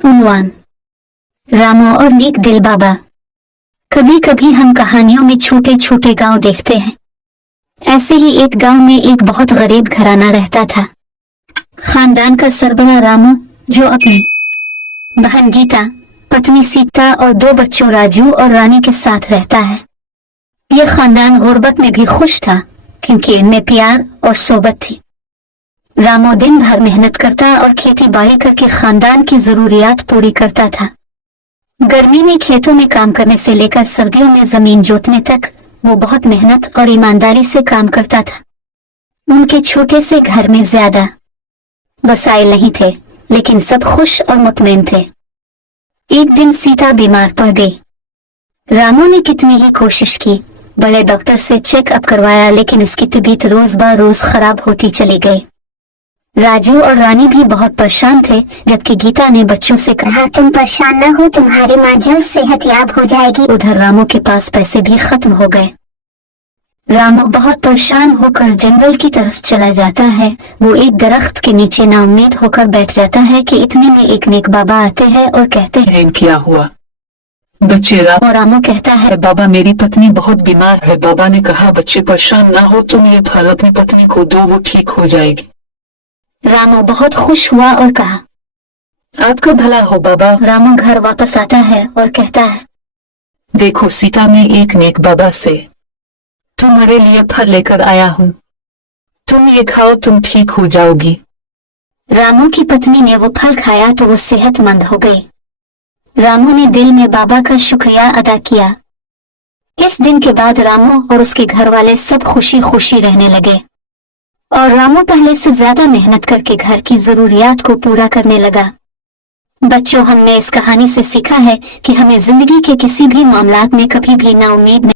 उन्वान रामो और नेक दिल बाबा। कभी कभी हम कहानियों में छोटे छोटे गांव देखते हैं। ऐसे ही एक गांव में एक बहुत गरीब घराना रहता था। खानदान का सरबराह रामू, जो अपनी बहन गीता, पत्नी सीता और 2 बच्चों राजू और रानी के साथ रहता है। यह खानदान गुर्बत में भी खुश था क्योंकि इनमें प्यार और सोबत थी। रामू दिन भर मेहनत करता और खेती बाड़ी करके खानदान की जरूरियात पूरी करता था। गर्मी में खेतों में काम करने से लेकर सर्दियों में जमीन जोतने तक वो बहुत मेहनत और ईमानदारी से काम करता था। उनके छोटे से घर में ज्यादा वसाइल नहीं थे, लेकिन सब खुश और मुतमईन थे। एक दिन सीता बीमार पड़ गई। रामू ने कितनी ही कोशिश की, बड़े डॉक्टर से चेकअप करवाया, लेकिन इसकी तबीयत रोज ब रोज खराब होती चली गई। राजू और रानी भी बहुत परेशान थे, जबकि गीता ने बच्चों से कहा, तुम परेशान न हो, तुम्हारी माँ जल्द सेहतयाब हो जाएगी। उधर रामू के पास पैसे भी खत्म हो गए। रामू बहुत परेशान होकर जंगल की तरफ चला जाता है। वो एक दरख्त के नीचे नाउम्मीद होकर बैठ जाता है कि इतने में एक नेक बाबा आते हैं और कहते हैं, क्या हुआ बच्चे? रामू कहता है, बाबा मेरी पत्नी बहुत बीमार है। बाबा ने कहा बच्चे परेशान ना हो, तुम ये फल अपनी पत्नी को दो, वो ठीक हो जाएगी। रामू बहुत खुश हुआ और कहा, आपका भला हो बाबा। रामू घर वापस आता है और कहता है, देखो सीता, मैं एक नेक बाबा से तुम्हारे लिए फल लेकर आया हूँ, तुम ये खाओ, तुम ठीक हो जाओगी। रामू की पत्नी ने वो फल खाया तो वो सेहतमंद हो गई। रामू ने दिल में बाबा का शुक्रिया अदा किया। इस दिन के बाद रामू और उसके घर वाले सब खुशी खुशी रहने लगे और रामू पहले से ज्यादा मेहनत करके घर की जरूरियात को पूरा करने लगा। बच्चों, हमने इस कहानी से सीखा है कि हमें जिंदगी के किसी भी मामलात में कभी भी नाउम्मीद